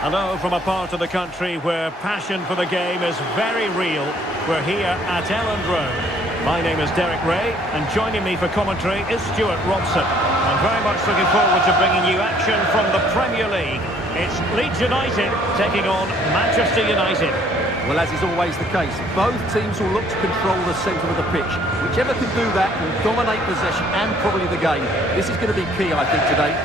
Hello from a part of the country where passion for the game is very real. We're here at Elland Road. My name is Derek Ray, and joining me for commentary is Stuart Robson. I'm very much looking forward to bringing you action from the Premier League. It's Leeds United taking on Manchester United. Well, as is always the case, both teams will look to control the centre of the pitch. Whichever can do that will dominate possession and probably the game. This is going to be key, I think, today.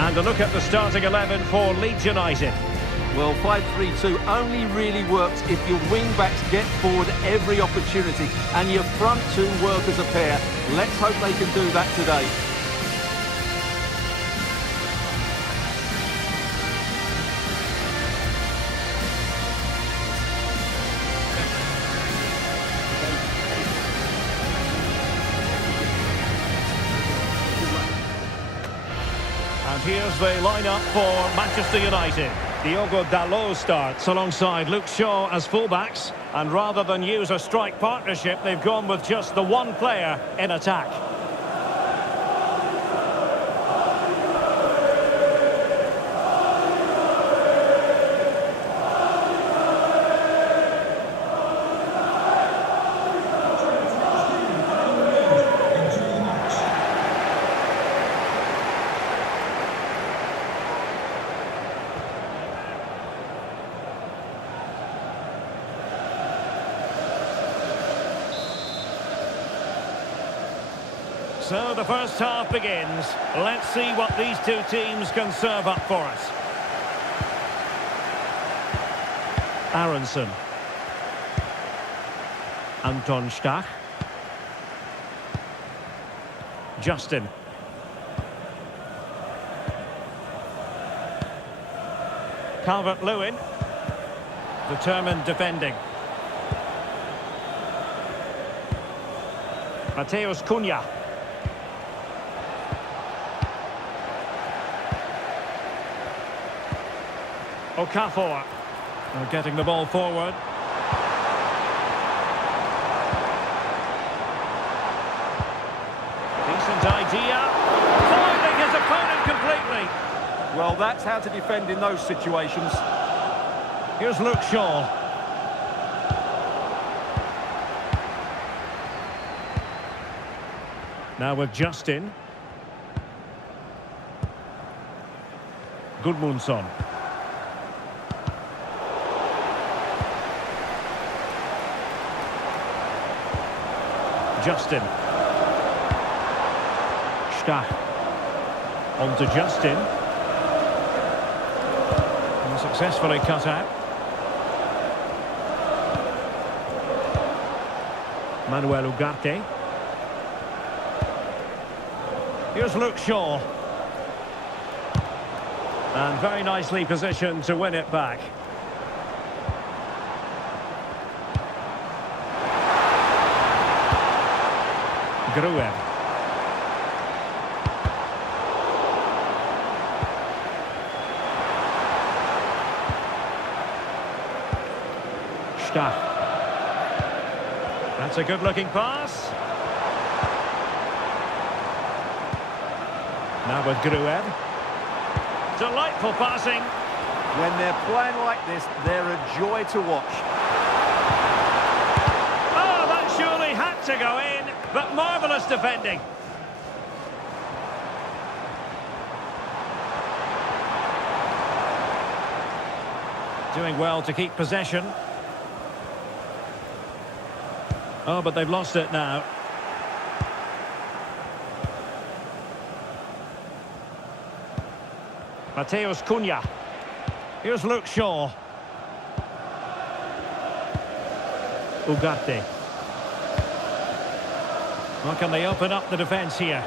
And a look at the starting 11 for Leeds United. Well, 5-3-2 only really works if your wing-backs get forward every opportunity and your front two work as a pair. Let's hope they can do that today. And here's the lineup for Manchester United. Diogo Dalot starts alongside Luke Shaw as fullbacks. And rather than use a strike partnership, they've gone with just the one player in attack. So the first half begins. Let's see what these two teams can serve up for us. Aronson. Anton Stach. Justin. Calvert-Lewin. Determined defending. Mateus Cunha. Okafor. They're getting the ball forward. Decent idea. Foiling his opponent completely. Well, that's how to defend in those situations. Here's Luke Shaw. Now with Justin. Gudmundsson. Justin. Stach. On to Justin. And successfully cut out. Manuel Ugarte. Here's Luke Shaw. And very nicely positioned to win it back. Gruev. Stach. That's a good-looking pass. Now with Gruev. Delightful passing. When they're playing like this, they're a joy to watch. Oh, that surely had to go in. But marvellous defending. Doing well to keep possession. Oh, but they've lost it now. Mateus Cunha. Here's Luke Shaw. Ugarte. Well, can they open up the defence here?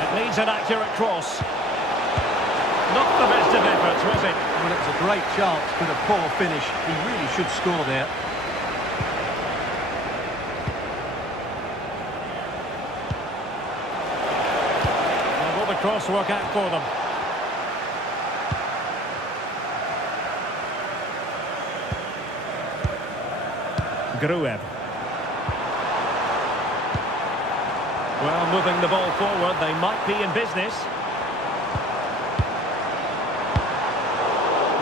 It needs an accurate cross. Not the best of efforts, was it? Well, it was a great chance, but a poor finish. He really should score there. And will the cross work out for them? Gruev. Well, moving the ball forward, they might be in business.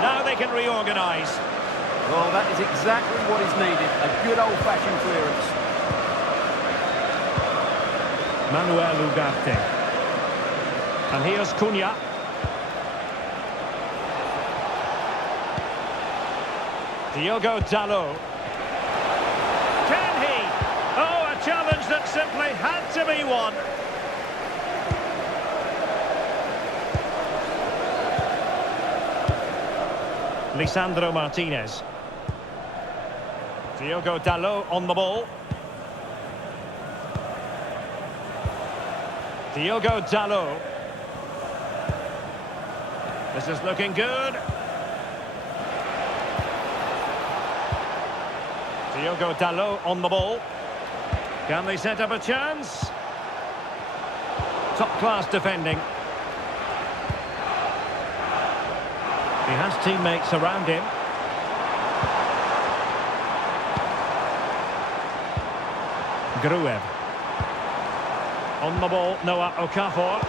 Now they can reorganise. Well, that is exactly what is needed. A good old-fashioned clearance. Manuel Ugarte. And here's Cunha. Diogo Dalot. Can he? Oh, a challenge that simply had to be won. Lisandro Martinez. Diogo Dalot on the ball. Diogo Dalot. This is looking good. Diogo Dalot on the ball. Can they set up a chance? Top-class defending. He has teammates around him. Gruev. On the ball, Noah Okafor.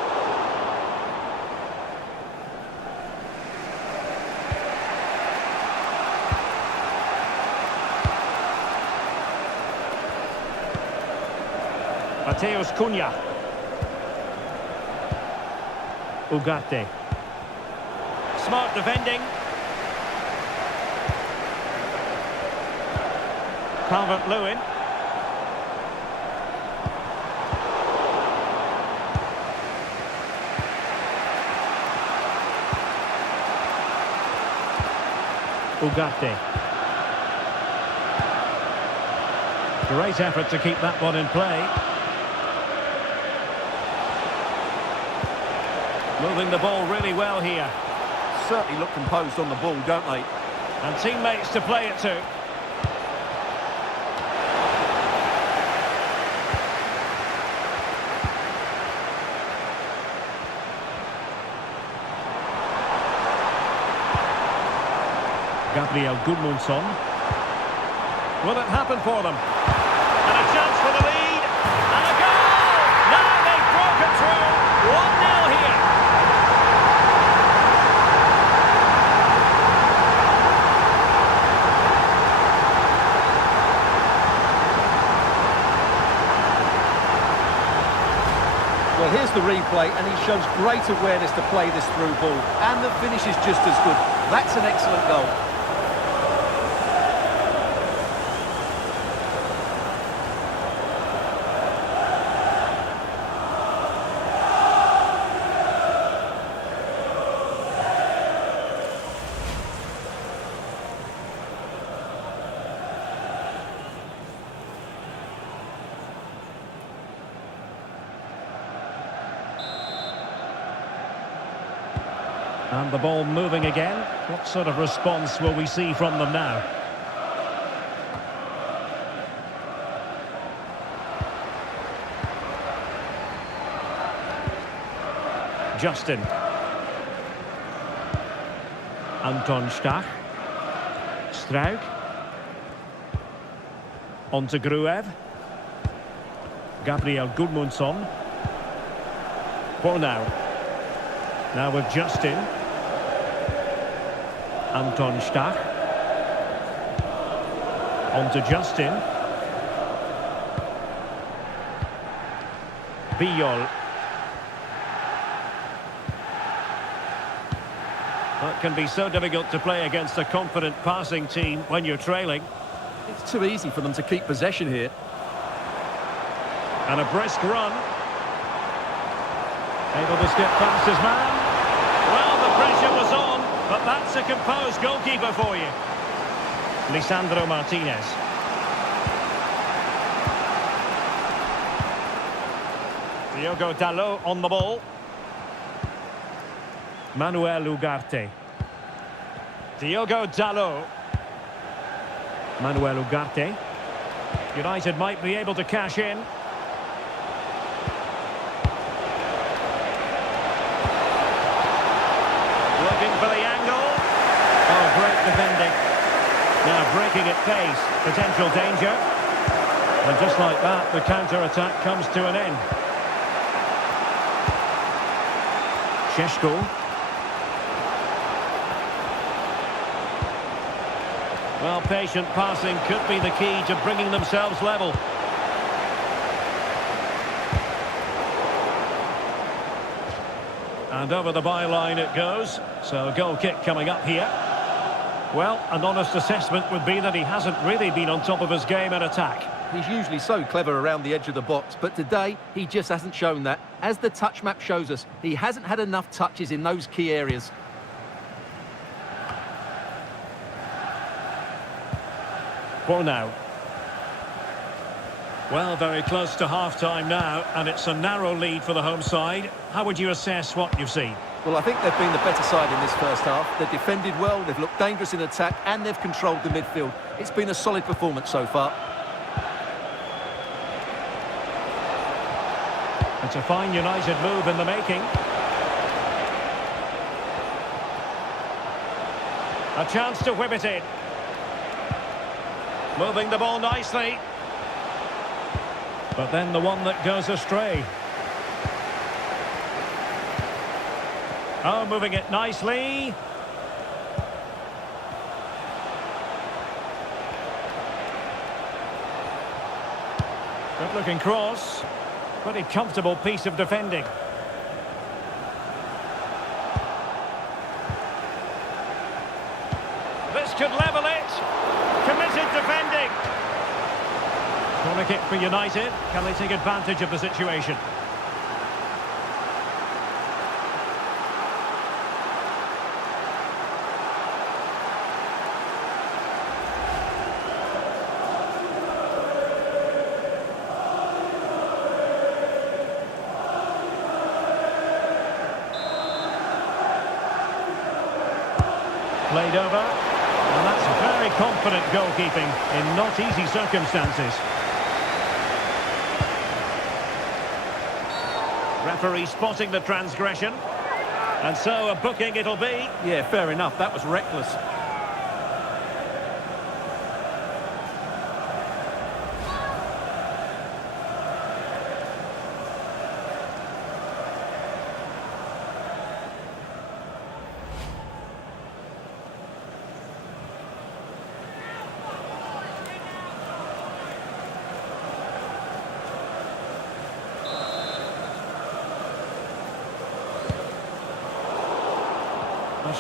Mateus Cunha. Ugarte. Smart defending. Calvert-Lewin. Ugarte. Great effort to keep that one in play. Moving the ball really well here. Certainly look composed on the ball, don't they? And teammates to play it to. Gabriel Gudmundsson. Will it happen for them? And a chance for the lead. And a goal! Now they've broken through. 1-0 here. Well, here's the replay, and he shows great awareness to play this through ball. And the finish is just as good. That's an excellent goal. And the ball moving again. What sort of response will we see from them now? Justin. Anton Stach. Struik. On to Gruev. Gabriel Gudmundsson. Bornau. Now with Justin. Anton Stach. On to Justin. Biol. That can be so difficult to play against a confident passing team when you're trailing. It's too easy for them to keep possession here. And a brisk run. Able to skip past his man. Well, the pressure was on, but that's a composed goalkeeper for you. Lisandro Martinez. Diogo Dalot on the ball. Manuel Ugarte. Diogo Dalot. Manuel Ugarte. United might be able to cash in. Looking for the angle. Oh, great defending. Now breaking it pace, potential danger. And just like that, the counter-attack comes to an end. Šeško. Well, patient passing could be the key to bringing themselves level. And over the byline it goes. So a goal kick coming up here. Well, an honest assessment would be that he hasn't really been on top of his game in attack. He's usually so clever around the edge of the box, but today he just hasn't shown that. As the touch map shows us, he hasn't had enough touches in those key areas. For now. Well, very close to half-time now, and it's a narrow lead for the home side. How would you assess what you've seen? Well, I think they've been the better side in this first half. They've defended well, they've looked dangerous in attack, and they've controlled the midfield. It's been a solid performance so far. It's a fine United move in the making. A chance to whip it in. Moving the ball nicely. But then the one that goes astray. Oh, moving it nicely. Good looking cross. Pretty comfortable piece of defending. This could level it. Committed defending. Corner kick for United. Can they take advantage of the situation? Played over, and that's very confident goalkeeping in not easy circumstances. Referee spotting the transgression, and so a booking it'll be. Yeah, fair enough, that was reckless.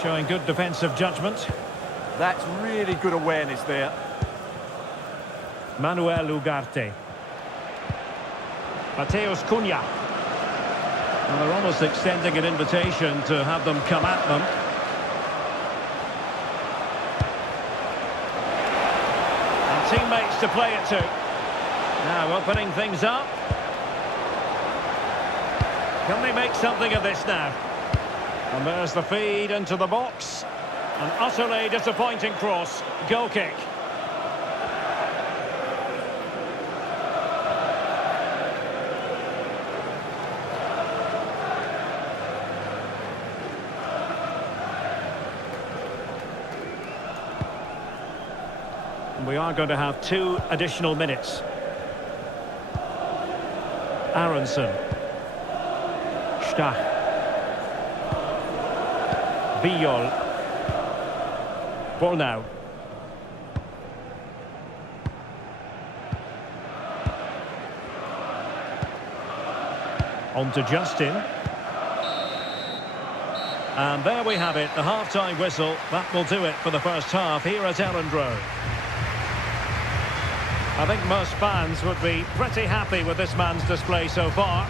Showing good defensive judgment. That's really good awareness there. Manuel Ugarte. Mateus Cunha. Well, they're almost extending an invitation to have them come at them. And teammates to play it to. Now opening things up. Can they make something of this now? And there's the feed into the box. An utterly disappointing cross. Goal kick. And we are going to have 2 additional minutes. Aronson. Stach. Biol. For now. On to Justin. And there we have it, the half-time whistle. That will do it for the first half here at Elland Road. I think most fans would be pretty happy with this man's display so far.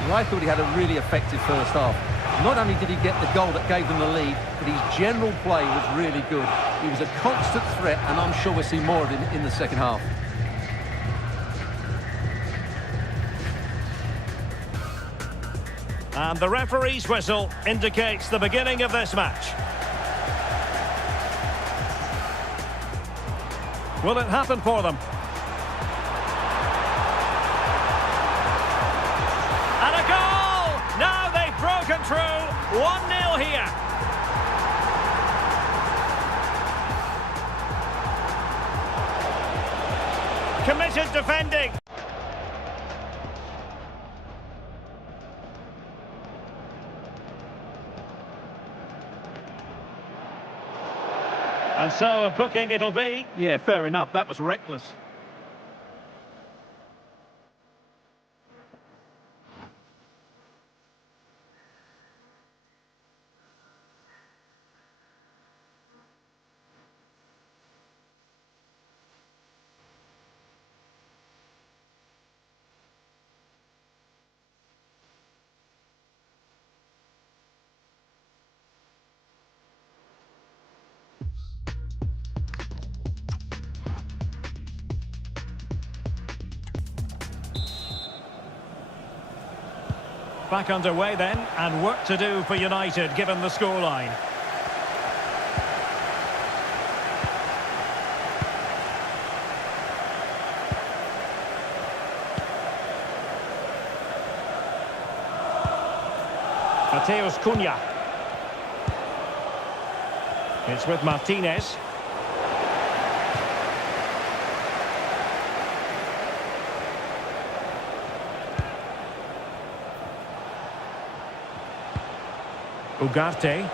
Well, I thought he had a really effective first half. Not only did he get the goal that gave them the lead, but his general play was really good. He was a constant threat, and I'm sure we'll see more of him in the second half. And the referee's whistle indicates the beginning of this match. Will it happen for them? And a goal! Now they've broken through. 1-0 here. United defending. And so a booking it'll be. Yeah, fair enough. That was reckless. Back underway then, and work to do for United given the scoreline. Mateus Cunha. It's with Martinez. Ugarte.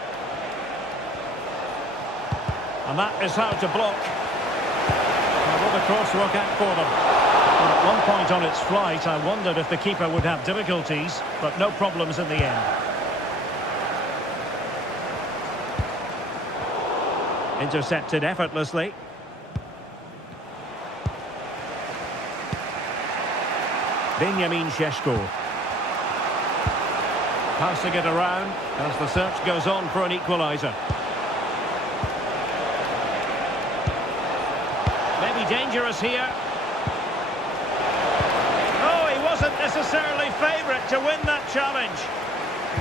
And that is how to block. Well, what a crosswork act for them. Well, at one point on its flight, I wondered if the keeper would have difficulties, but no problems in the end. Intercepted effortlessly. Benjamin Šeško. Passing it around as the search goes on for an equaliser. Maybe dangerous here. Oh, he wasn't necessarily favourite to win that challenge.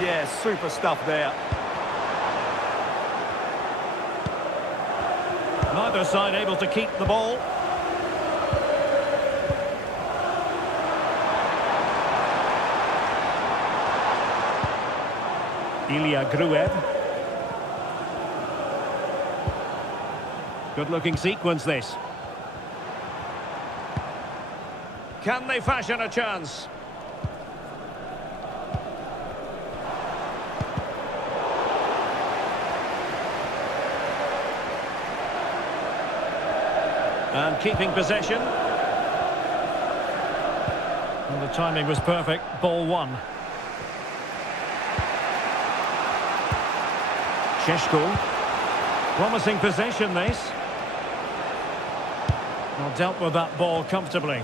Yeah, super stuff there. Neither side able to keep the ball. Ilya Gruev. Good-looking sequence, this. Can they fashion a chance? And keeping possession. Well, the timing was perfect. Ball one. Šeško. Promising possession, this. Well, dealt with that ball comfortably.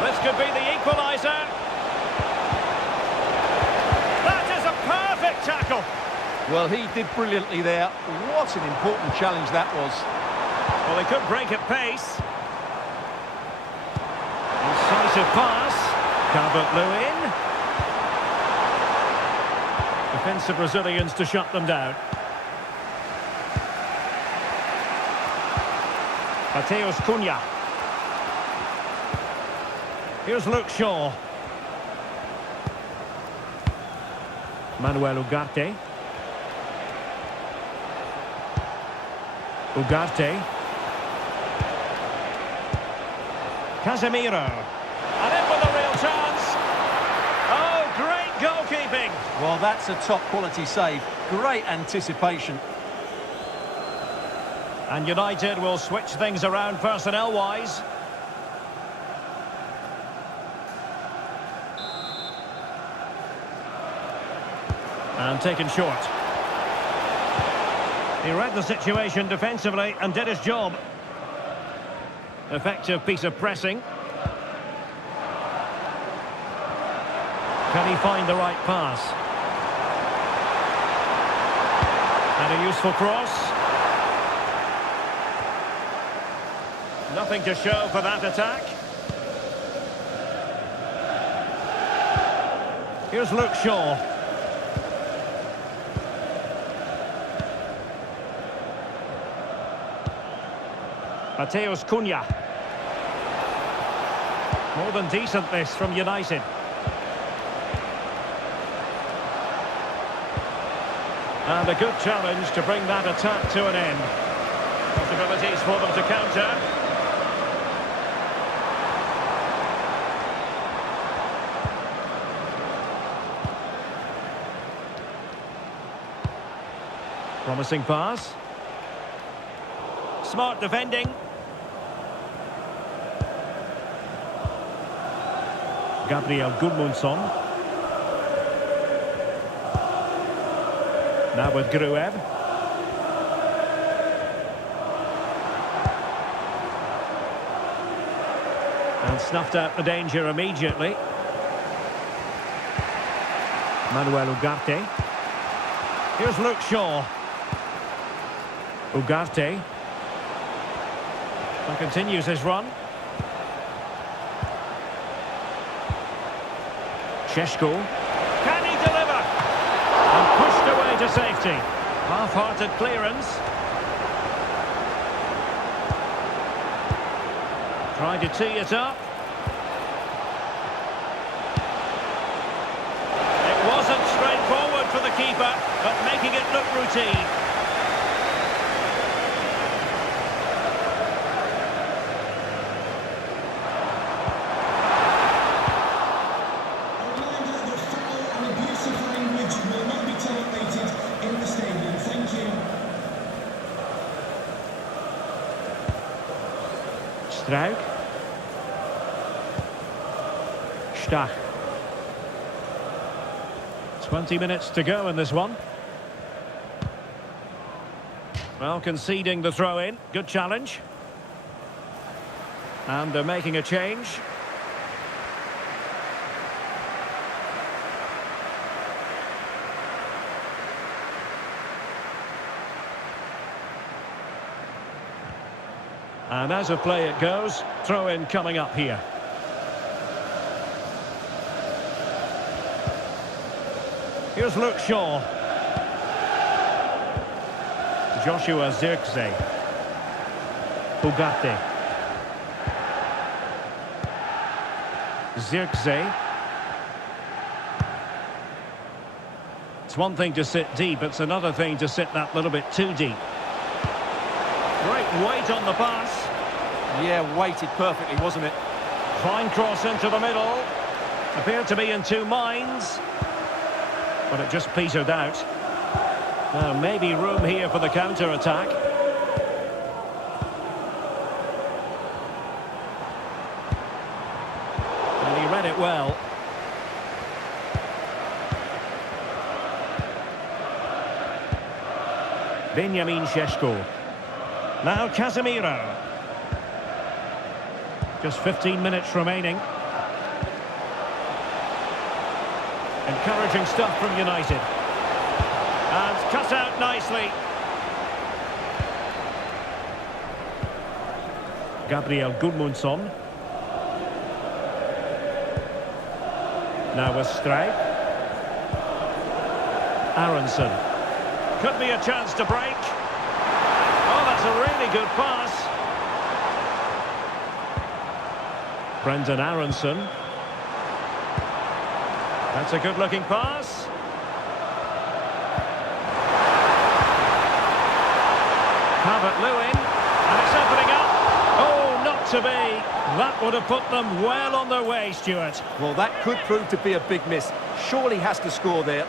This could be the equaliser. That is a perfect tackle. Well, he did brilliantly there. What an important challenge that was. Well, they could break at pace. Incisive pass. Calvert-Lewin. Defensive Brazilians to shut them down. Mateus Cunha. Here's Luke Shaw. Manuel Ugarte. Ugarte. Casemiro. And in with a real chance. Oh, great goalkeeping. Well, that's a top-quality save. Great anticipation. And United will switch things around personnel-wise. And taken short. He read the situation defensively and did his job. Effective piece of pressing. Can he find the right pass? And a useful cross. Nothing to show for that attack. Here's Luke Shaw. Mateus Cunha. More than decent, this, from United. And a good challenge to bring that attack to an end. Possibilities for them to counter. Promising pass. Smart defending. Gabriel Gudmundsson. Now with Gruev. And snuffed out the danger immediately. Manuel Ugarte. Here's Luke Shaw. Ugarte. And continues his run. Šeško. Can he deliver? And pushed away to safety. Half-hearted clearance. Trying to tee it up. It wasn't straightforward for the keeper, but making it look routine. Struik. Stach. 20 minutes to go in this one. Well, conceding the throw-in. Good challenge. And they're making a change. And as a play it goes, throw-in coming up here. Here's Luke Shaw. Joshua Zirkzee. Ugarte. Zirkzee. It's one thing to sit deep, it's another thing to sit that little bit too deep. Great weight on the pass. Yeah, weighted perfectly, wasn't it? Fine cross into the middle. Appeared to be in two minds. But it just petered out. Now, maybe room here for the counter-attack. And he read it well. Benjamin Šeško. Now Casemiro. Just 15 minutes remaining. Encouraging stuff from United. And cut out nicely. Gabriel Gudmundsson. Now with Struik. Aronson. Could be a chance to break. Oh, that's a really good pass. Brendan Aronson. That's a good-looking pass. Calvert-Lewin. And it's opening up. Oh, not to be. That would have put them well on their way, Stuart. Well, that could prove to be a big miss. Surely has to score there.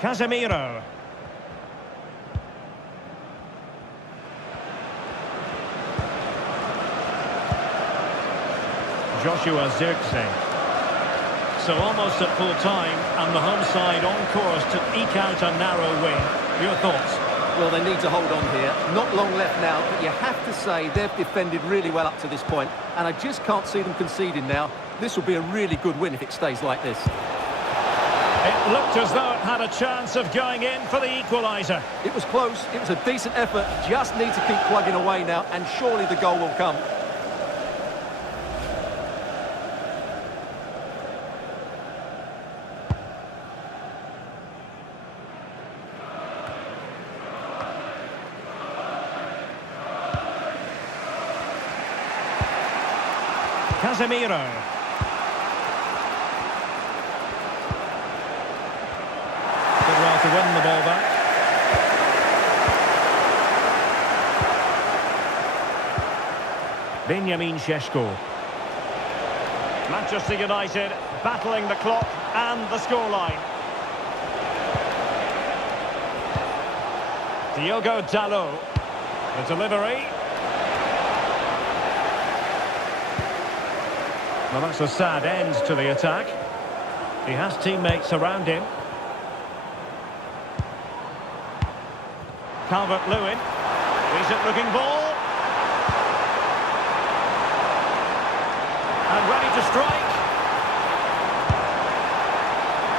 Casemiro. Joshua Zirkzee. So almost at full time, and the home side on course to eke out a narrow win. Your thoughts? Well, they need to hold on here. Not long left now, but you have to say they've defended really well up to this point, and I just can't see them conceding now. This will be a really good win if it stays like this. It looked as though it had a chance of going in for the equaliser. It was close, it was a decent effort, just need to keep plugging away now, and surely the goal will come. Casemiro. Did well to win the ball back. Benjamin Šeško. Manchester United battling the clock and the scoreline. Diogo Dalot. The delivery. Well, that's a sad end to the attack. He has teammates around him. Calvert-Lewin. Decent-looking ball. And ready to strike.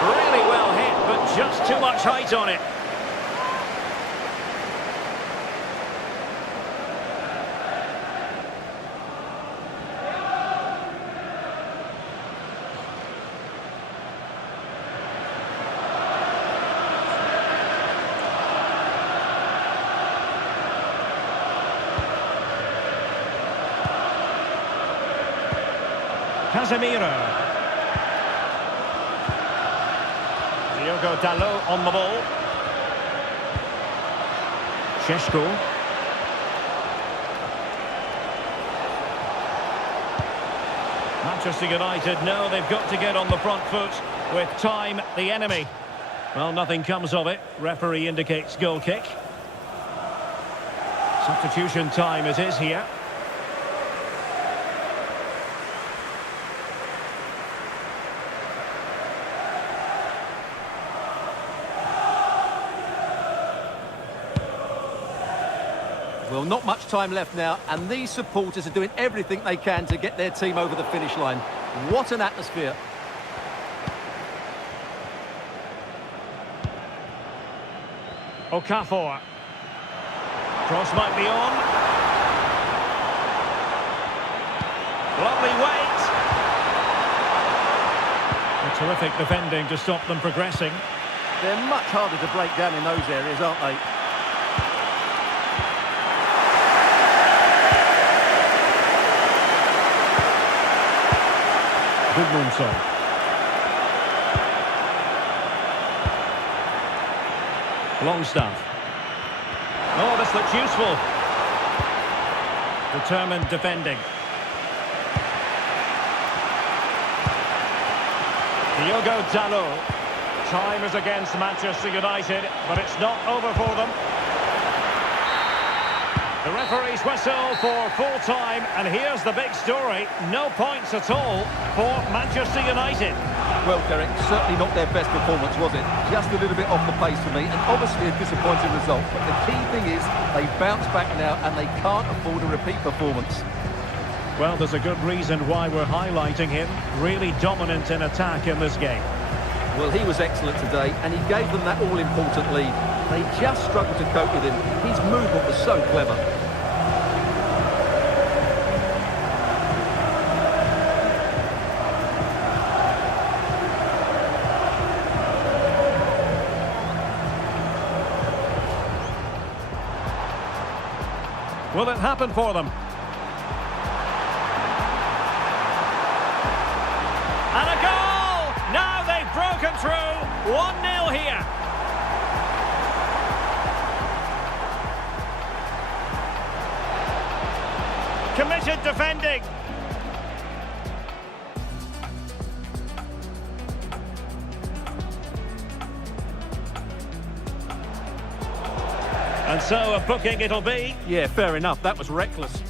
Really well hit, but just too much height on it. Casemiro. Diogo Dalot on the ball. Šeško. Manchester United know they've got to get on the front foot with time the enemy. Well, nothing comes of it. Referee indicates goal kick. Substitution time it is here. Well, not much time left now, and these supporters are doing everything they can to get their team over the finish line. What an atmosphere. Okafor. Cross might be on. Lovely weight. A terrific defending to stop them progressing. They're much harder to break down in those areas, aren't they? Gudmundsson. Longstaff. Oh, this looks useful. Determined defending. Diogo Dalot. Time is against Manchester United, but it's not over for them. The referee's whistle for full time, and here's the big story. No points at all for Manchester United. Well, Derek, certainly not their best performance, was it? Just a little bit off the pace for me, and obviously a disappointing result. But the key thing is they bounce back now, and they can't afford a repeat performance. Well, there's a good reason why we're highlighting him. Really dominant in attack in this game. Well, he was excellent today, and he gave them that all-important lead. They just struggled to cope with him. His movement was so clever. Will it happen for them? And a goal! Now they've broken through. 1-0 here. Committed defending. And so a booking it'll be. Yeah, fair enough. That was reckless.